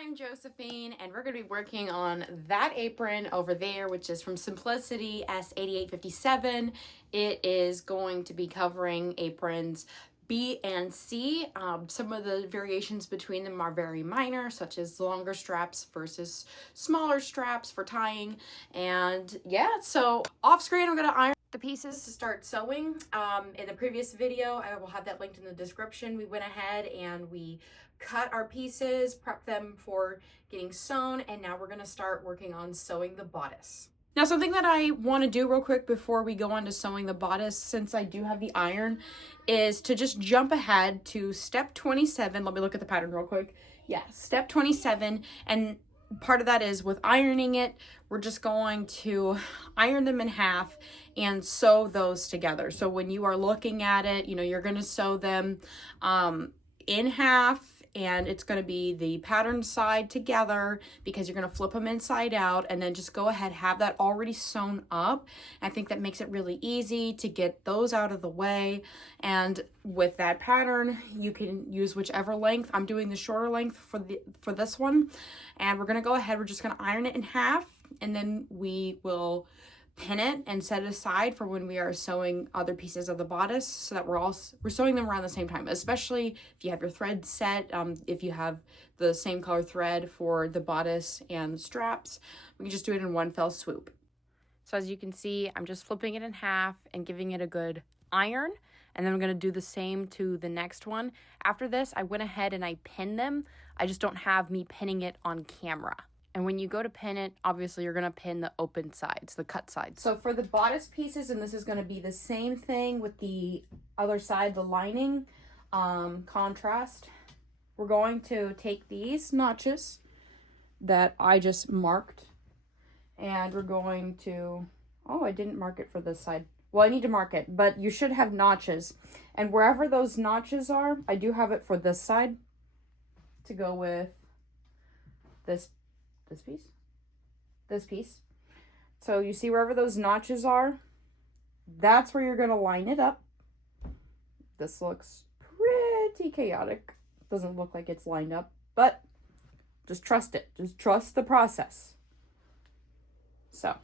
I'm Josephine, and we're going to be working on that apron over there, which is from Simplicity S8857. It is going to be covering aprons B and C. Some of the variations between them are very minor, such as longer straps versus smaller straps for tying. And yeah, so off screen, I'm going to iron the pieces to start sewing. In the previous video, I will have that linked in the description. We went ahead and we cut our pieces, prep them for getting sewn, and now we're going to start working on sewing the bodice. Now, something that I want to do real quick before we go on to sewing the bodice, since I do have the iron, is to just jump ahead to step 27. Let me look at the pattern real quick. Yeah, step 27, and part of that is with ironing it, we're just going to iron them in half and sew those together. So when you are looking at it, you know, you're going to sew them in half, and it's going to be the pattern side together because you're going to flip them inside out, and then just go ahead, have that already sewn up. I think that makes it really easy to get those out of the way. And with that pattern, you can use whichever length. I'm doing the shorter length for this one, and we're going to go ahead, we're just going to iron it in half, and then we will pin it and set it aside for when we are sewing other pieces of the bodice, so that we're sewing them around the same time, especially if you have your thread set. If you have the same color thread for the bodice and the straps, we can just do it in one fell swoop. So as you can see, I'm just flipping it in half and giving it a good iron, and then I'm going to do the same to the next one. After this, I went ahead and I pinned them. I just don't have me pinning it on camera. And when you go to pin it, obviously you're going to pin the open sides, the cut sides. So for the bodice pieces, and this is going to be the same thing with the other side, the lining contrast, we're going to take these notches that I just marked, and we're going to, oh, I didn't mark it for this side. Well, I need to mark it, but you should have notches. And wherever those notches are, I do have it for this side to go with this piece. So you see wherever those notches are, that's where you're going to line it up. This looks pretty chaotic. Doesn't look like it's lined up, but just trust it. Just trust the process. So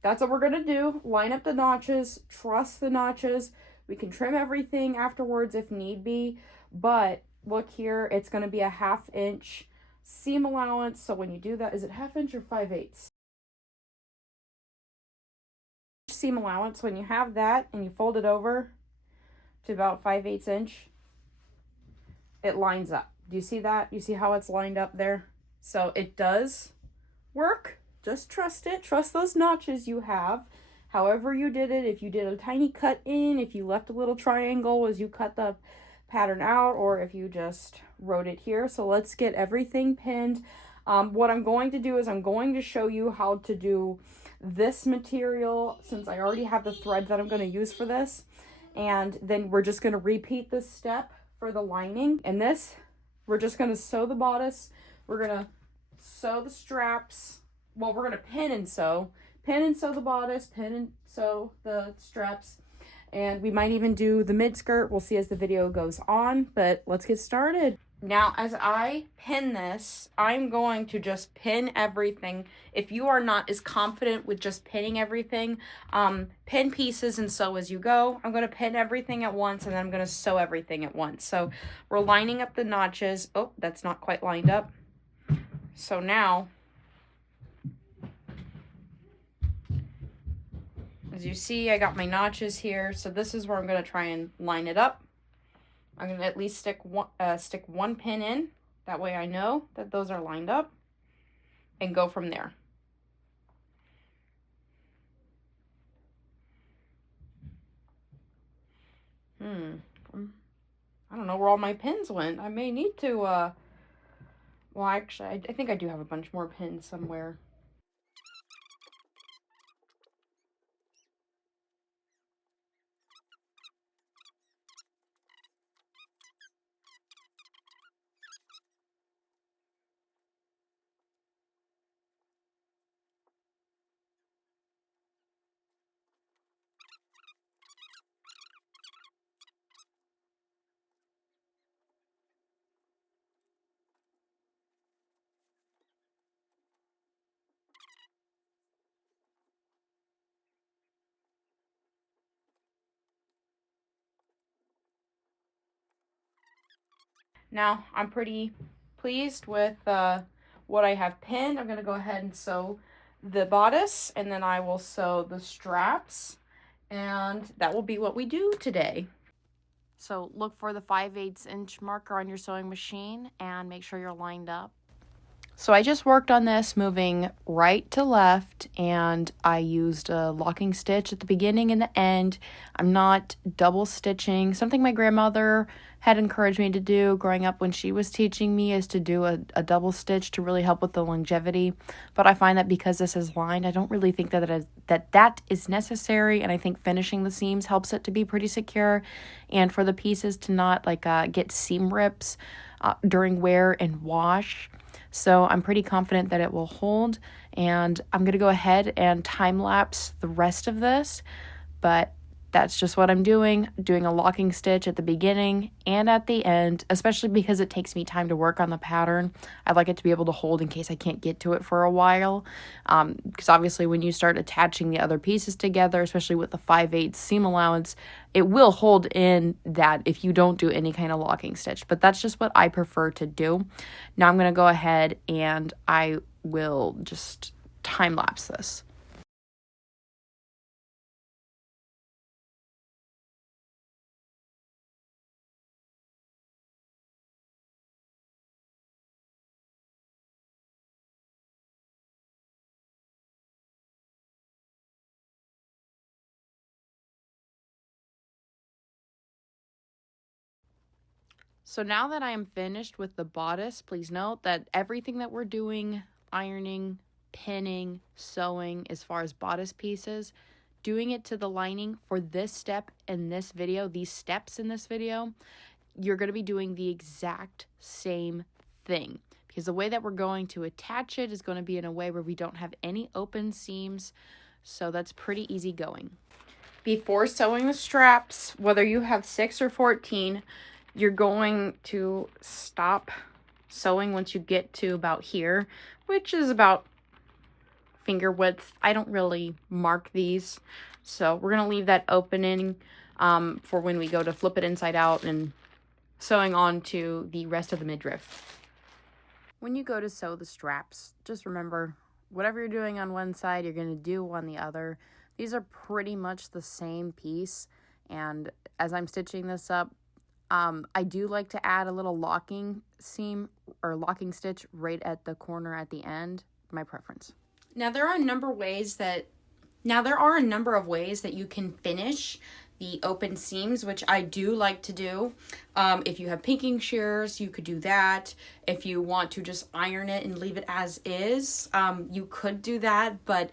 that's what we're going to do. Line up the notches, trust the notches. We can trim everything afterwards if need be, but look here, it's going to be a 1/2 inch seam allowance. So when you do that, is it 1/2 inch or 5/8? Seam allowance. When you have that and you fold it over to about 5/8 inch, it lines up. Do you see that? You see how it's lined up there? So it does work. Just trust it. Trust those notches you have. However you did it, if you did a tiny cut in, if you left a little triangle as you cut the pattern out, or if you just wrote it here. So let's get everything pinned. What I'm going to do is I'm going to show you how to do this material, since I already have the thread that I'm going to use for this, and then we're just going to repeat this step for the lining. And this, we're just going to sew the bodice, we're going to sew the straps, well, we're going to pin and sew the bodice, pin and sew the straps, and we might even do the mid skirt. We'll see as the video goes on, but let's get started. Now, as I pin this, I'm going to just pin everything. If you are not as confident with just pinning everything, pin pieces and sew as you go. I'm going to pin everything at once, and then I'm going to sew everything at once. So we're lining up the notches. Oh, that's not quite lined up. So now, as you see, I got my notches here. So this is where I'm going to try and line it up. I'm going to at least stick one pin in. That way I know that those are lined up, and go from there. I don't know where all my pins went. I may need to, well, actually, I think I do have a bunch more pins somewhere. Now I'm pretty pleased with what I have pinned. I'm going to go ahead and sew the bodice, and then I will sew the straps, and that will be what we do today. So look for the 5/8 inch marker on your sewing machine and make sure you're lined up. So I just worked on this moving right to left, and I used a locking stitch at the beginning and the end. I'm not double stitching. Something my grandmother had encouraged me to do growing up when she was teaching me is to do a double stitch to really help with the longevity. But I find that because this is lined, I don't really think that is necessary, and I think finishing the seams helps it to be pretty secure and for the pieces to not get seam rips during wear and wash. So I'm pretty confident that it will hold, and I'm going to go ahead and time lapse the rest of this, but that's just what I'm doing a locking stitch at the beginning and at the end, especially because it takes me time to work on the pattern. I'd like it to be able to hold in case I can't get to it for a while, because obviously when you start attaching the other pieces together, especially with the 5/8 seam allowance, it will hold in that if you don't do any kind of locking stitch, but that's just what I prefer to do. Now I'm going to go ahead and I will just time lapse this. So now that I am finished with the bodice, please note that everything that we're doing, ironing, pinning, sewing, as far as bodice pieces, doing it to the lining for this step in this video, these steps in this video, you're going to be doing the exact same thing. Because the way that we're going to attach it is going to be in a way where we don't have any open seams. So that's pretty easy going. Before sewing the straps, whether you have 6 or 14, you're going to stop sewing once you get to about here, which is about finger width. I don't really mark these, so we're going to leave that opening for when we go to flip it inside out and sewing on to the rest of the midriff. When you go to sew the straps, just remember, whatever you're doing on one side, you're going to do on the other. These are pretty much the same piece, and as I'm stitching this up, I do like to add a little locking seam or locking stitch right at the corner at the end, my preference. Now there are a number of ways that you can finish the open seams, which I do like to do. If you have pinking shears, you could do that. If you want to just iron it and leave it as is, you could do that, but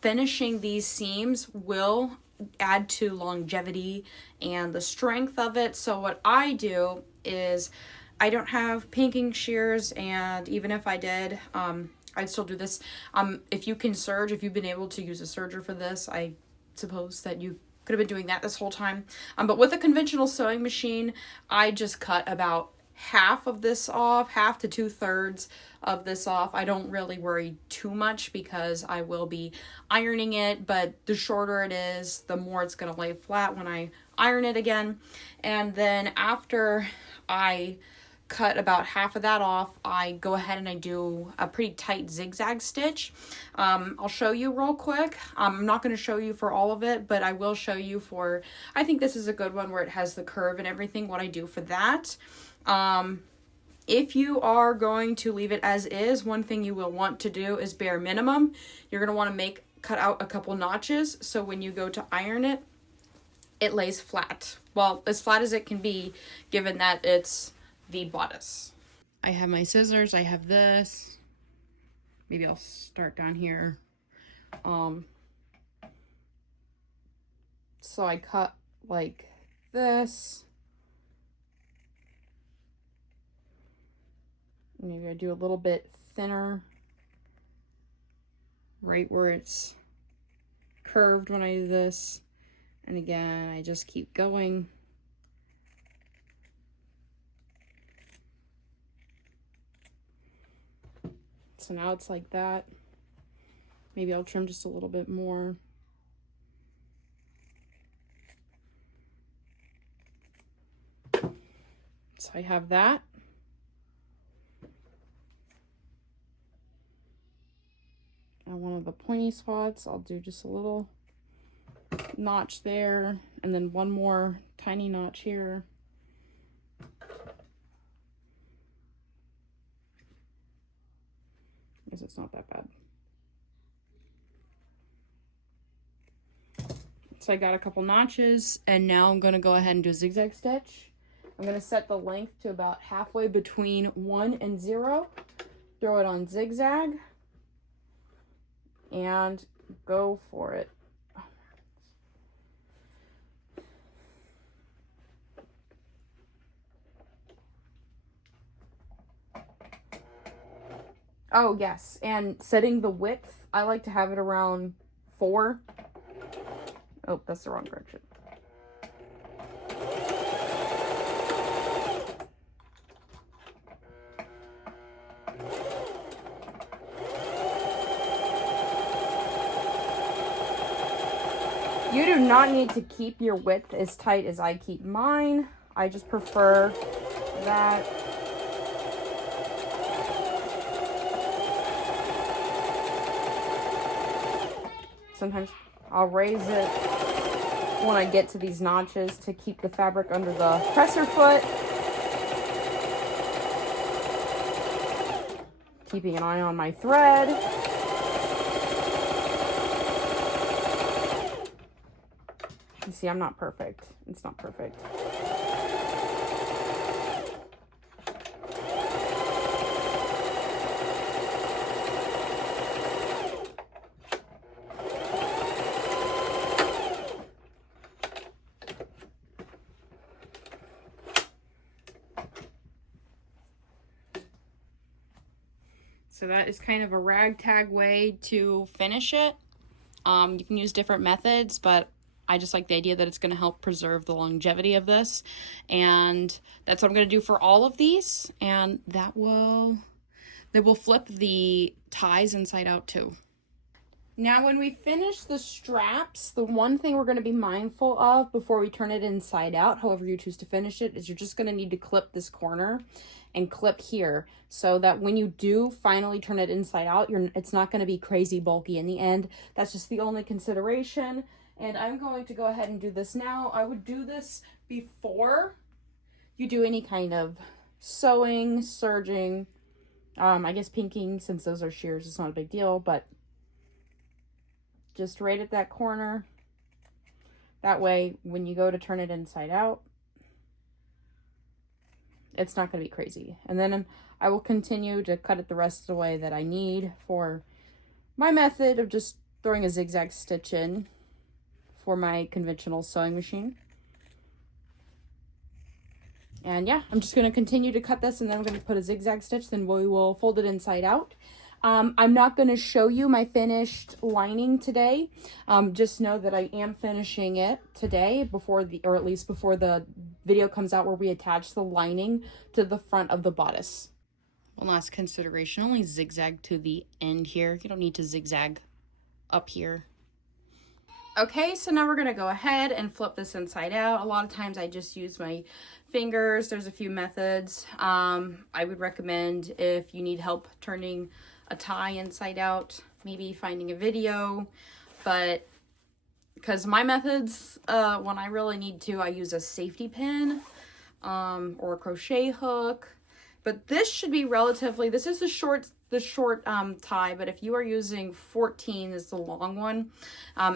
finishing these seams will add to longevity and the strength of it. So what I do is I don't have pinking shears, and even if I did, I'd still do this. If you can serge, if you've been able to use a serger for this, I suppose that you could have been doing that this whole time. But with a conventional sewing machine, I just cut about half of this off, half to 2/3 of this off. I don't really worry too much because I will be ironing it, but the shorter it is, the more it's going to lay flat when I iron it again. And then after I cut about half of that off, I go ahead and I do a pretty tight zigzag stitch. I'll show you real quick. I'm not going to show you for all of it, but I will show you for, I think this is a good one where it has the curve and everything, what I do for that. If you are going to leave it as is, one thing you will want to do is bare minimum. You're going to want to cut out a couple notches so when you go to iron it, it lays flat. Well, as flat as it can be, given that it's the bodice. I have my scissors, I have this. Maybe I'll start down here. So I cut like this. Maybe I do a little bit thinner right where it's curved when I do this. And again, I just keep going. So now it's like that. Maybe I'll trim just a little bit more. So I have that. one of the pointy spots, I'll do just a little notch there, and then one more tiny notch here. I guess it's not that bad. So I got a couple notches, and now I'm going to go ahead and do a zigzag stitch. I'm going to set the length to about halfway between 1 and 0. Throw it on zigzag and go for it. Oh, yes, and setting the width, I like to have it around 4. Oh, that's the wrong direction. You do not need to keep your width as tight as I keep mine. I just prefer that. Sometimes I'll raise it when I get to these notches to keep the fabric under the presser foot. Keeping an eye on my thread. You see, I'm not perfect. It's not perfect. So that is kind of a ragtag way to finish it. You can use different methods, but I just like the idea that it's going to help preserve the longevity of this. And that's what I'm going to do for all of these. And that will flip the ties inside out too. Now, when we finish the straps, the one thing we're going to be mindful of before we turn it inside out, however you choose to finish it, is you're just going to need to clip this corner and clip here so that when you do finally turn it inside out, it's not going to be crazy bulky in the end. That's just the only consideration. And I'm going to go ahead and do this now. I would do this before you do any kind of sewing, serging, I guess pinking, since those are shears, it's not a big deal, but just right at that corner. That way, when you go to turn it inside out, it's not going to be crazy. And then I will continue to cut it the rest of the way that I need for my method of just throwing a zigzag stitch in for my conventional sewing machine. And yeah, I'm just going to continue to cut this, and then I'm going to put a zigzag stitch, then we will fold it inside out. I'm not going to show you my finished lining today. Just know that I am finishing it today or at least before the video comes out where we attach the lining to the front of the bodice. One last consideration, only zigzag to the end here. You don't need to zigzag up here. Okay, so now we're going to go ahead and flip this inside out. A lot of times I just use my fingers. There's a few methods. I would recommend, if you need help turning a tie inside out, maybe finding a video, but because my methods, when I really need to, I use a safety pin or a crochet hook. But this should be relatively, this is the short tie, but if you are using 14 is the long one,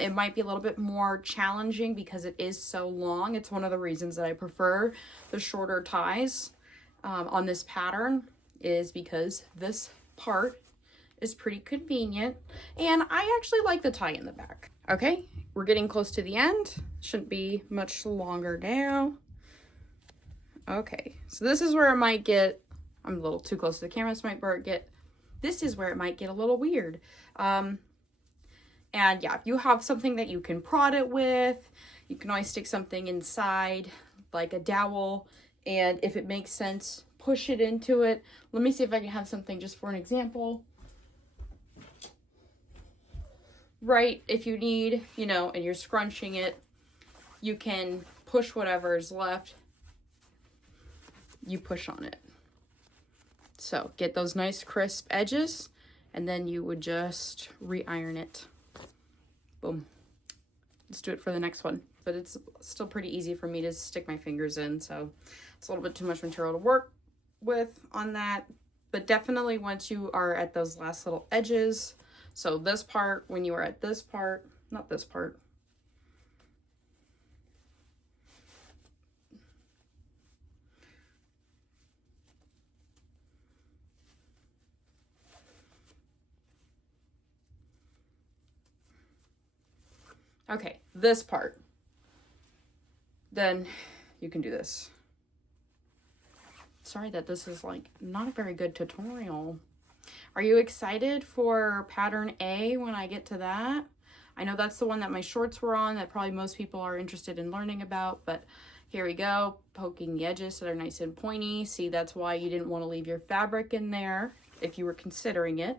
it might be a little bit more challenging because it is so long. It's one of the reasons that I prefer the shorter ties on this pattern, is because this part is pretty convenient, and I actually like the tie in the back. Okay, we're getting close to the end. Shouldn't be much longer now. Okay, so this is where it might get, I'm a little too close to the camera, this is where it might get a little weird. And yeah, if you have something that you can prod it with, you can always stick something inside, like a dowel, and if it makes sense, push it into it. Let me see if I can have something just for an example. Right, if you need, you know, and you're scrunching it, you can push whatever is left. You push on it. So get those nice crisp edges, and then you would just re-iron it. Boom. Let's do it for the next one. But it's still pretty easy for me to stick my fingers in, so it's a little bit too much material to work with on that. But definitely once you are at those last little edges, so this part, when you are at this part, not this part, okay, this part, then you can do this. Sorry that this is like not a very good tutorial. Are you excited for pattern A when I get to that? I know that's the one that my shorts were on that probably most people are interested in learning about, but here we go, poking the edges so they're nice and pointy. See, that's why you didn't want to leave your fabric in there if you were considering it.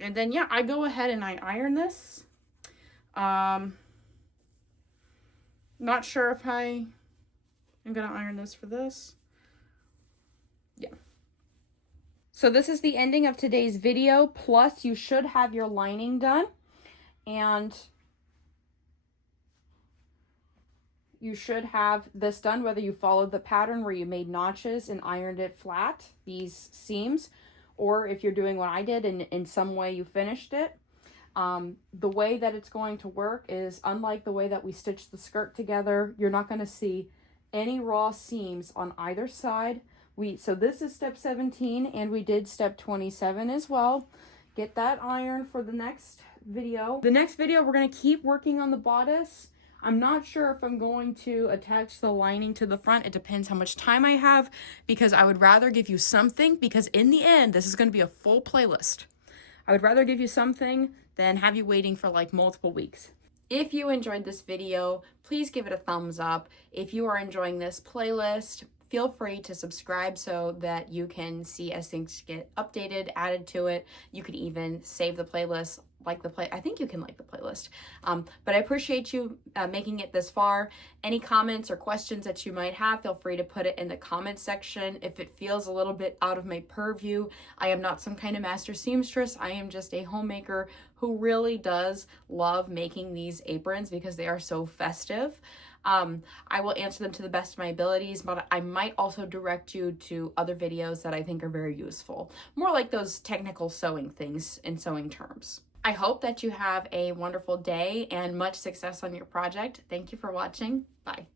And then, yeah, I go ahead and I iron this. Not sure if I'm gonna iron this for this. Yeah. So this is the ending of today's video, plus you should have your lining done, and you should have this done whether you followed the pattern where you made notches and ironed it flat, these seams, or if you're doing what I did and in some way you finished it. The way that it's going to work is, unlike the way that we stitched the skirt together, you're not going to see any raw seams on either side. So this is step 17, and we did step 27 as well. Get that iron for the next video. The next video, we're going to keep working on the bodice. I'm not sure if I'm going to attach the lining to the front. It depends how much time I have, because I would rather give you something, because in the end, this is going to be a full playlist. I would rather give you something than have you waiting for like multiple weeks. If you enjoyed this video, please give it a thumbs up. If you are enjoying this playlist, feel free to subscribe so that you can see as things get updated, added to it. You could even save the playlist, I think you can like the playlist. But I appreciate you making it this far. Any comments or questions that you might have, feel free to put it in the comments section. If it feels a little bit out of my purview, I am not some kind of master seamstress. I am just a homemaker who really does love making these aprons because they are so festive. I will answer them to the best of my abilities, but I might also direct you to other videos that I think are very useful. More like those technical sewing things in sewing terms. I hope that you have a wonderful day and much success on your project. Thank you for watching. Bye.